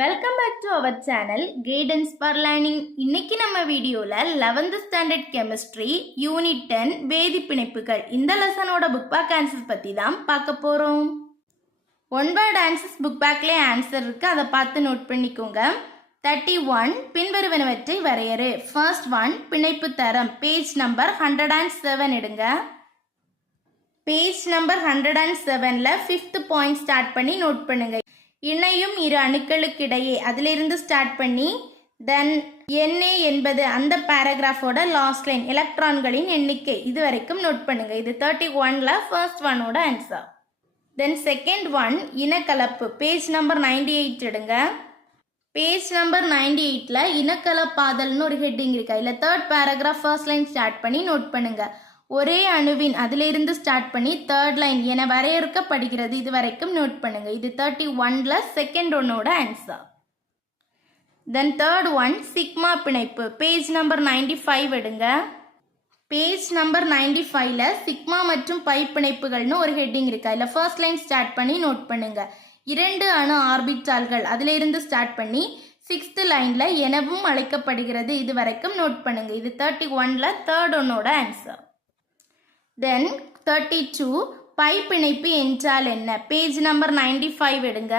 Welcome back to our channel guidance for learning. இன்னைக்கு நம்ம வீடியோவில் 11th ஸ்டாண்டர்ட் கெமிஸ்ட்ரி யூனிட் 10 வேதி பிணைப்புகள் இந்த லெசனோட புக் பேக் ஆன்சர்ஸ் பற்றி தான் பார்க்க போகிறோம். ஒன் வேர்ட் ஆன்சர்ஸ் புக் பேக்லேயே ஆன்சர் இருக்குது, அதை பார்த்து நோட் பண்ணிக்கோங்க. 31 பின்வருவனவற்றை வரையறு. ஃபர்ஸ்ட் ஒன் பிணைப்பு தரம். பேஜ் நம்பர் 107 எடுங்க. பேஜ் நம்பர் 107ல் 5th பாயிண்ட் ஸ்டார்ட் பண்ணி நோட் பண்ணுங்க. இணையும் இரு அணுக்களுக்கிடையே அதிலிருந்து ஸ்டார்ட் பண்ணி தென் Na என்பது அந்த பேராகிராஃபோட லாஸ்ட் லைன் எலக்ட்ரான்களின் எண்ணிக்கை இது வரைக்கும் நோட் பண்ணுங்க. இது 31ல் ஃபர்ஸ்ட் ஒன்னோட ஆன்சர். தென் செகண்ட் ஒன் இனக்கலப்பு. பேஜ் நம்பர் 98 எடுங்க. பேஜ் நம்பர் 98ல் இனக்கலப்பாதல்னு ஒரு ஹெட்டிங் இருக்கா, இல்லை third paragraph first line start பண்ணி நோட் பண்ணுங்க. ஒரே அணுவின் அதிலிருந்து ஸ்டார்ட் பண்ணி தேர்ட் லைன் என வரையறுக்கப்படுகிறது இது வரைக்கும் நோட் பண்ணுங்க. இது 31ல் செகண்ட் ஒன்னோட ஆன்சர். தென் தேர்ட் ஒன் சிக்மா பிணைப்பு. பேஜ் நம்பர் 95 எடுங்க. பேஜ் நம்பர் 95ல் சிக்மா மற்றும் பை பிணைப்புகள்னு ஒரு ஹெட்டிங் இருக்கா, இல்லை ஃபர்ஸ்ட் லைன் ஸ்டார்ட் பண்ணி நோட் பண்ணுங்க. இரண்டு அணு ஆர்பிட்டால்கள் அதிலிருந்து ஸ்டார்ட் பண்ணி 6th லைன்ல எனவும் அழைக்கப்படுகிறது இது வரைக்கும் நோட் பண்ணுங்க. இது 31ல் தேர்ட் ஒன்னோட ஆன்சர். தென் 32 பை பிணைப்பு என்றால் என்ன. பேஜ் நம்பர் 95 எடுங்க.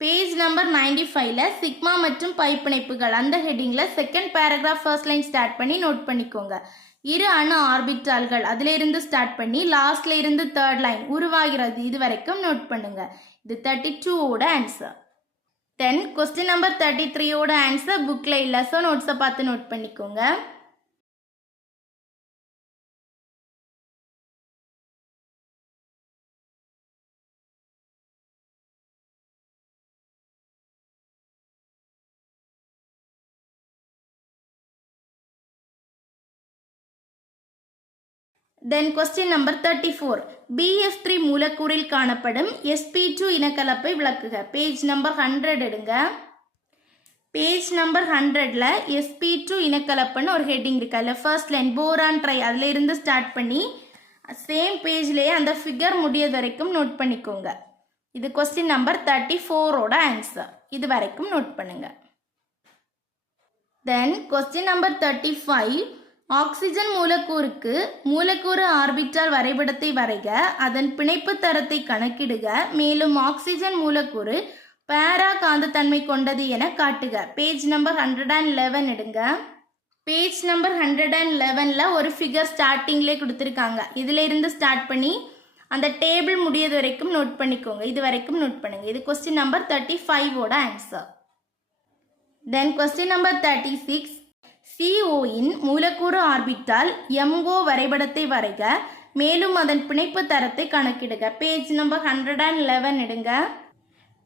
பேஜ் நம்பர் 95ல் சிக்மா மற்றும் பை பிணைப்புகள் அந்த ஹெட்டிங்கில் second paragraph first line start பண்ணி நோட் பண்ணிக்கோங்க. இரு அணு ஆர்பிட்டால்கள் அதிலிருந்து ஸ்டார்ட் பண்ணி லாஸ்ட்ல இருந்து தேர்ட் லைன் உருவாகிறது இது வரைக்கும் நோட் பண்ணுங்க. இது 32ஓட ஆன்சர். தென் கொஸ்டின் நம்பர் 33ஓட ஆன்சர் புக்கில் இல்லை, ஸோ நோட்ஸை பார்த்து நோட் பண்ணிக்கோங்க. தென் கொஸ்டின் நம்பர் 34 BF3 மூலக்கூறில் காணப்படும் sp2 இனக்கலப்பை விளக்குக. பேஜ் நம்பர் 100 எடுங்க. பேஜ் நம்பர் 100ல் sp2 இனக்கலப்புன்னு ஒரு ஹெட்டிங் இருக்கா, இல்லை ஃபர்ஸ்ட் லைன் போரான் ட்ரை அதில் இருந்து ஸ்டார்ட் பண்ணி சேம் பேஜ்லேயே அந்த ஃபிகர் முடியது வரைக்கும் நோட் பண்ணிக்கோங்க. இது கொஸ்டின் நம்பர் 34ஓட ஆன்சர். இது வரைக்கும் நோட் பண்ணுங்க. தென் கொஸ்டின் நம்பர் 35 ஆக்சிஜன் மூலக்கூறுக்கு மூலக்கூறு ஆர்பிட்டால் வரைபடத்தை வரைக, அதன் பிணைப்பு தரத்தை கணக்கிடுக, மேலும் ஆக்சிஜன் மூலக்கூறு பேரா காந்தத்தன்மை கொண்டது என காட்டுக. பேஜ் நம்பர் 111 எடுங்க. பேஜ் நம்பர் 111ல் ஒரு ஃபிகர் ஸ்டார்டிங்லேயே கொடுத்துருக்காங்க, இதில் இருந்து ஸ்டார்ட் பண்ணி அந்த டேபிள் முடியது வரைக்கும் நோட் பண்ணிக்கோங்க. இது வரைக்கும் நோட் பண்ணுங்க. இது கொஸ்டின் நம்பர் 35ஓட answer. Then question number 36 CO இன் மூலக்கூறு ஆர்பிட்டால் MO வரைபடத்தை வரைக, மேலும் அதன் பிணைப்பு தரத்தை கணக்கிடுக. பேஜ் நம்பர் 111 எடுங்க.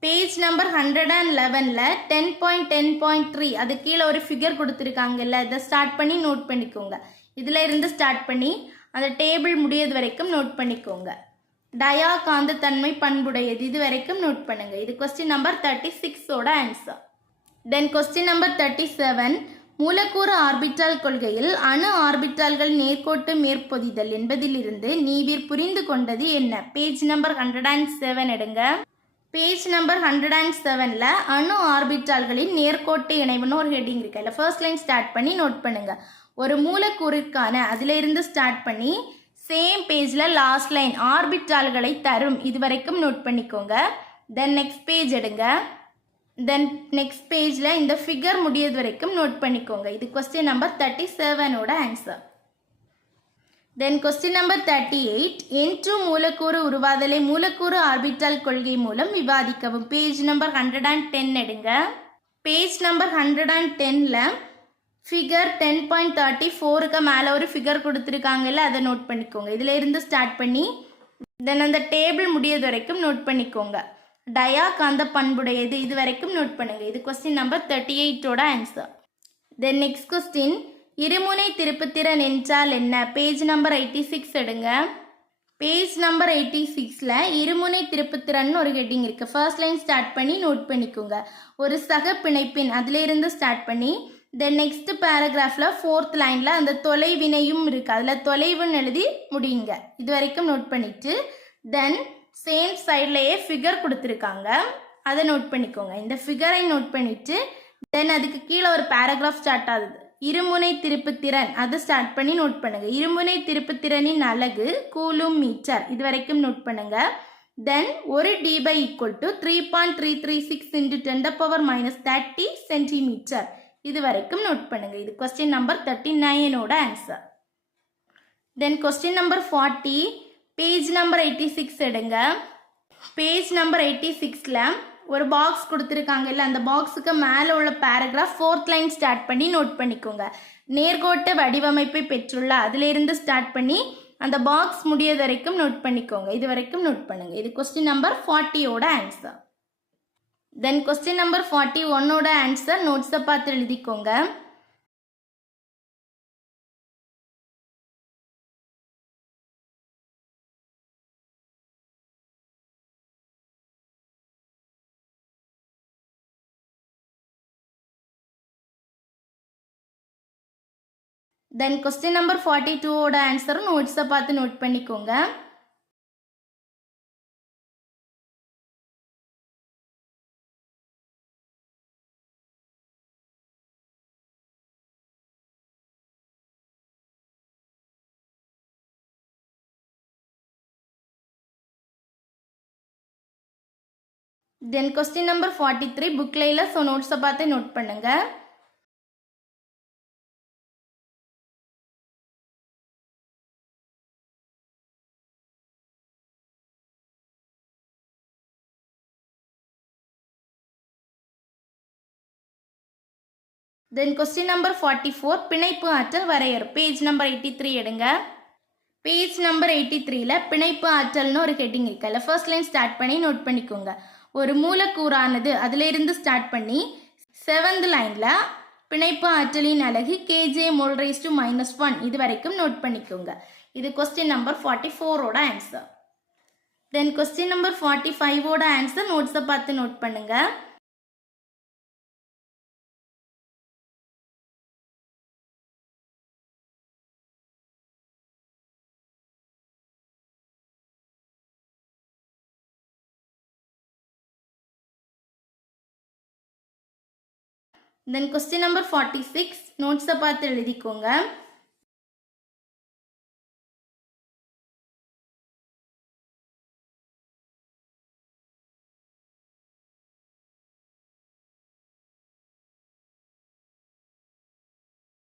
பேஜ் நம்பர் 111ல் 10.10.3 அது கீழே ஒரு ஃபிகர் கொடுத்துருக்காங்கல்ல, இதை ஸ்டார்ட் பண்ணி நோட் பண்ணிக்கோங்க. இதில் இருந்து ஸ்டார்ட் பண்ணி அந்த டேபிள் முடியது வரைக்கும் நோட் பண்ணிக்கோங்க. டயா காந்தத்தன்மை பண்புடையது இது வரைக்கும் நோட் பண்ணுங்க. இது கொஸ்டின் நம்பர் 36ஓட ஆன்சர். தென் கொஸ்டின் நம்பர் 37 மூலக்கூறு ஆர்பிட்டால் கொள்கையில் அணு ஆர்பிட்டால்கள் நேர்கோட்டு மேற்பொதிதல் என்பதிலிருந்து நீவிர் புரிந்து கொண்டது என்ன. பேஜ் நம்பர் 107 எடுங்க. பேஜ் நம்பர் 107ல் அணு ஆர்பிட்டால்களின் நேர்கோட்டு இணைவுன்னு ஒரு ஹெட்டிங் இருக்கு, இல்லை ஃபர்ஸ்ட் லைன் ஸ்டார்ட் பண்ணி நோட் பண்ணுங்க. ஒரு மூலக்கூறிற்கான அதிலிருந்து ஸ்டார்ட் பண்ணி சேம் பேஜில் லாஸ்ட் லைன் ஆர்பிட்டால்களை தரும் இது வரைக்கும் நோட் பண்ணிக்கோங்க. தென் நெக்ஸ்ட் பேஜ் எடுங்க. தென் நெக்ஸ்ட் பேஜில் இந்த ஃபிகர் முடியது வரைக்கும் நோட் பண்ணிக்கோங்க. இது கொஸ்டின் நம்பர் 37ஓட answer. Then question number 38 N2 மூலக்கூறு உருவாதலை மூலக்கூறு ஆர்பிட்டால் கொள்கை மூலம் விவாதிக்கவும். பேஜ் நம்பர் 110 எடுங்க. பேஜ் நம்பர் 110ல் ஃபிகர் 10.34க்கு மேலே ஒரு ஃபிகர் கொடுத்துருக்காங்கல்ல, அதை நோட் பண்ணிக்கோங்க. இதில் இருந்து ஸ்டார்ட் பண்ணி தென் அந்த டேபிள் முடியது வரைக்கும் நோட் பண்ணிக்கோங்க. டயா காந்த பண்புடையது இது வரைக்கும் நோட் பண்ணுங்க. இது கொஸ்டின் நம்பர் 38ஓட ஆன்சர். தென் நெக்ஸ்ட் கொஸ்டின் இருமுனை திருப்புத்திறன் என்றால் என்ன. பேஜ் நம்பர் 86 எடுங்க. பேஜ் நம்பர் 86ல் இருமுனை திருப்புத்திறன் ஒரு ஹெட்டிங் இருக்கு, ஃபர்ஸ்ட் லைன் ஸ்டார்ட் பண்ணி நோட் பண்ணிக்கோங்க. ஒரு சக பிணைப்பின் அதிலிருந்து ஸ்டார்ட் பண்ணி தென் நெக்ஸ்ட் பேராகிராஃபில் 4th லைனில் அந்த தொலைவினையும் இருக்கு, அதில் தொலைவுன்னு எழுதி முடியுங்க. இது வரைக்கும் நோட் பண்ணிட்டு தென் சேம் சைட்லேயே ஃபிகர் கொடுத்துருக்காங்க, அதை நோட் பண்ணிக்கோங்க. இந்த ஃபிகரை நோட் பண்ணிவிட்டு தென் அதுக்கு கீழே ஒரு பேராகிராஃப் ஸ்டார்ட் ஆகுது. இருமுனை திருப்புத்திறன் அதை ஸ்டார்ட் பண்ணி நோட் பண்ணுங்கள். இருமுனை திருப்புத்திறனின் அலகு கூலும் மீட்டர், இது வரைக்கும் நோட் பண்ணுங்கள். தென் ஒரு dby ஈக்குவல் டு 3.336 × 10⁻30 சென்டிமீட்டர், இது வரைக்கும் நோட் பண்ணுங்கள். இது கொஸ்டின் நம்பர் 39ஓட answer. Then question number 40, page number 86 எடுங்க. பேஜ் நம்பர் 86ல் ஒரு பாக்ஸ் கொடுத்துருக்காங்க இல்லை, அந்த பாக்ஸுக்கு மேலே உள்ள பேராகிராஃப் 4th லைன் ஸ்டார்ட் பண்ணி நோட் பண்ணிக்கோங்க. நேர்கோட்டு வடிவமைப்பை பெற்றுள்ள அதிலிருந்து ஸ்டார்ட் பண்ணி அந்த பாக்ஸ் முடியது வரைக்கும் நோட் பண்ணிக்கோங்க. இது வரைக்கும் நோட் பண்ணுங்க. இது கொஸ்டின் நம்பர் 40ஓட ஆன்சர். தென் கொஸ்டின் நம்பர் 41ஓட ஆன்சர் நோட்ஸை பார்த்து எழுதிக்கோங்க. தென் கொஸ்டின் நம்பர் 42ஓட ஆன்சரும் நோட்ஸை பார்த்து நோட் பண்ணிக்கோங்க. தென் கொஸ்டின் நம்பர் 43 புக்கில் இல்லை, ஸோ நோட்ஸை பார்த்து நோட் பண்ணுங்க. தென் கொஸ்டின் நம்பர் 44 பிணைப்பு ஆற்றல் வரையறு, பேஜ் நம்பர் 83 எடுங்க. பேஜ் நம்பர் 83ல் பிணைப்பு ஆற்றல்னு ஒரு ஹெட்டிங் இருக்குல்ல, ஃபர்ஸ்ட் லைன் ஸ்டார்ட் பண்ணி நோட் பண்ணிக்கோங்க. ஒரு மூலக்கூறானது அதிலிருந்து ஸ்டார்ட் பண்ணி 7th லைனில் பிணைப்பு ஆற்றலின் அலகு kJ/-1 இது வரைக்கும் நோட் பண்ணிக்கோங்க. இது கொஸ்டின் நம்பர் 44ஓட ஆன்சர். தென் கொஸ்டின் நம்பர் 45ஓட ஆன்சர் நோட்ஸை பார்த்து நோட் பண்ணுங்க. தென் கொஸ்டின் நம்பர் 46 நோட்ஸை பார்த்து எழுதிக்கோங்க.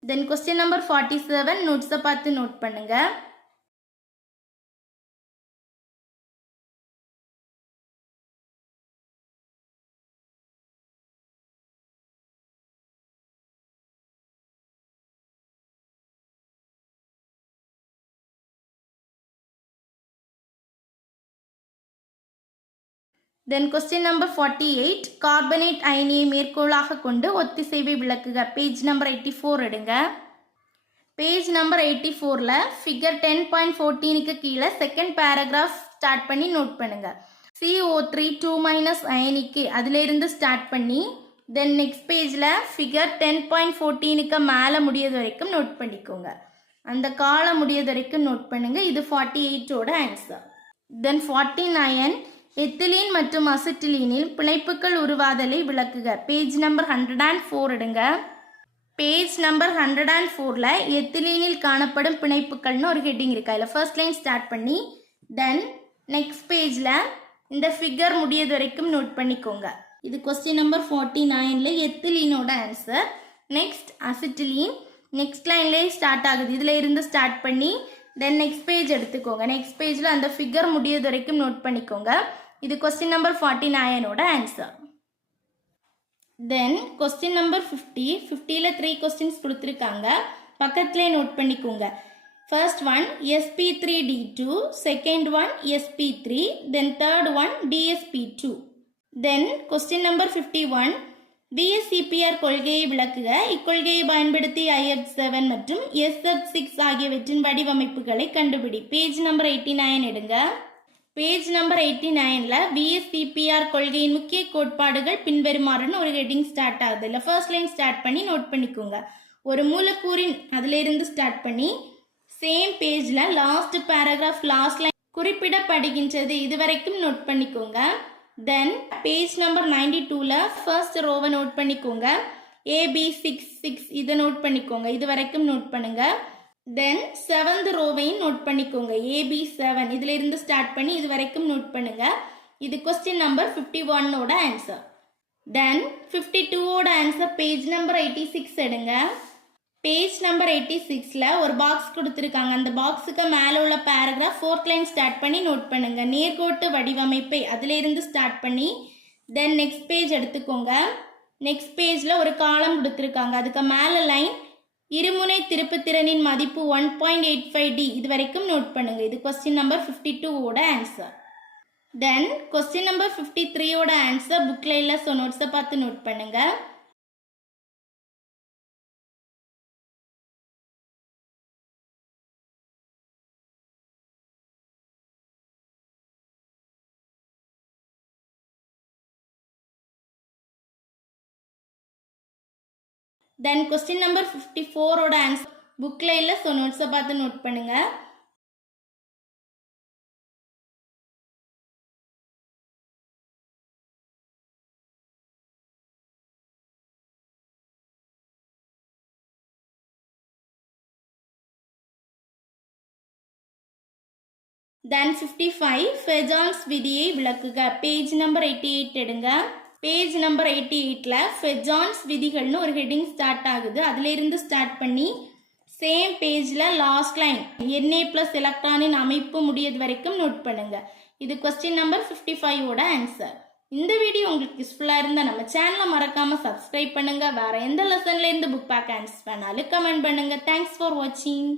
தென் கொஸ்டின் நம்பர் 47 நோட்ஸை பார்த்து நோட் பண்ணுங்க. தென் கொஸ்டின் நம்பர் 48 கார்பனேட் அயனியை மேற்கோளாக கொண்டு ஒத்திசைவை விளக்குக, பேஜ் நம்பர் 84 எடுங்க. பேஜ் நம்பர் 84ல் ஃபிகர் 10.14க்கு கீழே செகண்ட் பேராகிராஃப் ஸ்டார்ட் பண்ணி நோட் பண்ணுங்க. CO3 2- அயனிக்கு அதிலிருந்து ஸ்டார்ட் பண்ணி தென் நெக்ஸ்ட் பேஜில் ஃபிகர் 10.14க்கு மேலே முடியது வரைக்கும் நோட் பண்ணிக்கோங்க. அந்த காலம் முடியது வரைக்கும் நோட் பண்ணுங்க. இது 48ஓட ஆன்சர். தென் 49 எத்திலீன் மற்றும் அசிட்டிலீனில் பிணைப்புகள் உருவாதலை விளக்குக, பேஜ் நம்பர் 104 எடுங்க. பேஜ் நம்பர் 104ல் எத்திலீனில் காணப்படும் பிணைப்புகள்னு ஒரு ஹெட்டிங் இருக்கா, இல்லை ஃபர்ஸ்ட் லைன் ஸ்டார்ட் பண்ணி தென் நெக்ஸ்ட் பேஜில் இந்த ஃபிகர் முடியது வரைக்கும் நோட் பண்ணிக்கோங்க. இது கொஸ்டின் நம்பர் 49ல் எத்திலீனோட ஆன்சர். நெக்ஸ்ட் அசிட்டிலீன் நெக்ஸ்ட் லைன்லேயே ஸ்டார்ட் ஆகுது, இதில் இருந்து ஸ்டார்ட் பண்ணி தென் நெக்ஸ்ட் பேஜ் எடுத்துக்கோங்க. நெக்ஸ்ட் பேஜில் அந்த ஃபிகர் முடியது வரைக்கும் நோட் பண்ணிக்கோங்க. இது கொஸ்டின் நம்பர் 49ஓட ஆன்சர். தென் கொஸ்டின் நம்பர் 50ல் 3 கொஸ்டின்ஸ் கொடுத்துருக்காங்க, பக்கத்துலேயே நோட் பண்ணிக்கோங்க. First one sp3d2, second one sp3, then third one dsp2. Then question number 51 BSEPR கொள்கையை விளக்குக, இக்கொள்கையை பயன்படுத்தி IH7 மற்றும் SF6 ஆகியவற்றின் வடிவமைப்புகளை கண்டுபிடி, பேஜ் நம்பர் 89 எடுங்க. பேஜ் நம்பர் 89ல் BSEPR கொள்கையின் முக்கிய கோட்பாடுகள் பின்வருமாறுன்னு ஒரு ஹெட்டிங் ஸ்டார்ட் ஆகுது, இல்லை ஃபர்ஸ்ட் லைன் ஸ்டார்ட் பண்ணி நோட் பண்ணிக்கோங்க. ஒரு மூலக்கூறின் அதிலிருந்து ஸ்டார்ட் பண்ணி சேம் பேஜில் லாஸ்ட் பேராகிராஃப் லாஸ்ட் லைன் குறிப்பிடப்படுகின்றது, இது வரைக்கும் நோட் பண்ணிக்கோங்க. தென் பேஜ் நம்பர் 92ல ஃபர்ஸ்ட் ரோவை நோட் பண்ணிக்கோங்க. AB6 இதை நோட் பண்ணிக்கோங்க. இது வரைக்கும் நோட் பண்ணுங்க. தென் 7th ரோவையும் நோட் பண்ணிக்கோங்க. AB7 இதுல இருந்து ஸ்டார்ட் பண்ணி இது வரைக்கும் நோட் பண்ணுங்க. இது கொஸ்டின் நம்பர் 51ஓட ஆன்சர். தென் 52ஓட ஆன்சர் பேஜ் நம்பர் 86 எடுங்க. பேஜ் நம்பர் 86ல ஒரு பாக்ஸ் கொடுத்துருக்காங்க. அந்த பாக்ஸுக்கு மேலே உள்ள பேராகிராஃப் 4th லைன் ஸ்டார்ட் பண்ணி நோட் பண்ணுங்க. நேர்கோட்டு வடிவமைப்பை அதில இருந்து ஸ்டார்ட் பண்ணி தென் நெக்ஸ்ட் பேஜ் எடுத்துக்கோங்க. நெக்ஸ்ட் பேஜில் ஒரு காலம் கொடுத்துருக்காங்க. அதுக்கு மேலே லைன் இருமுனை திருப்புத்திறனின் மதிப்பு 1.85D இது வரைக்கும் நோட் பண்ணுங்க. இது கொஸ்டின் நம்பர் 52ஓட ஆன்சர். தென் கொஸ்டின் நம்பர் 53ஓட ஆன்சர் புக்கில் இல்லை, ஸோ நோட்ஸை பார்த்து நோட் பண்ணுங்க. தென் கொஸ்டின் நம்பர் 54ஓட ஆன்சர் புக்கில் இல்லை, ஸோ நோட்ஸை பார்த்து நோட் பண்ணுங்க. தென் 55 ஃபெஜான்ஸ் விதியை விளக்குக. பேஜ் நம்பர் 88 எடுங்க. பேஜ் நம்பர் 88ல ஃபெஜான்ஸ் விதிகள்னு ஒரு ஹெட்டிங் ஸ்டார்ட் ஆகுது. அதுல இருந்து ஸ்டார்ட் பண்ணி சேம் பேஜ்ல லாஸ்ட் லைன் Na+ எலக்ட்ரானின் அமைப்பு முடியது வரைக்கும் நோட் பண்ணுங்க. இது கொஸ்டின் நம்பர் 55ஓட ஆன்சர். இந்த வீடியோ உங்களுக்கு யூஸ்ஃபுல்லாக இருந்தால் நம்ம சேனலை மறக்காம சப்ஸ்கிரைப் பண்ணுங்க. வேற எந்த லெசன்ல இருந்து புக் பேக் ஆன்சர் பண்ணாலும் கமெண்ட் பண்ணுங்க. தேங்க்ஸ் ஃபார் வாட்சிங்.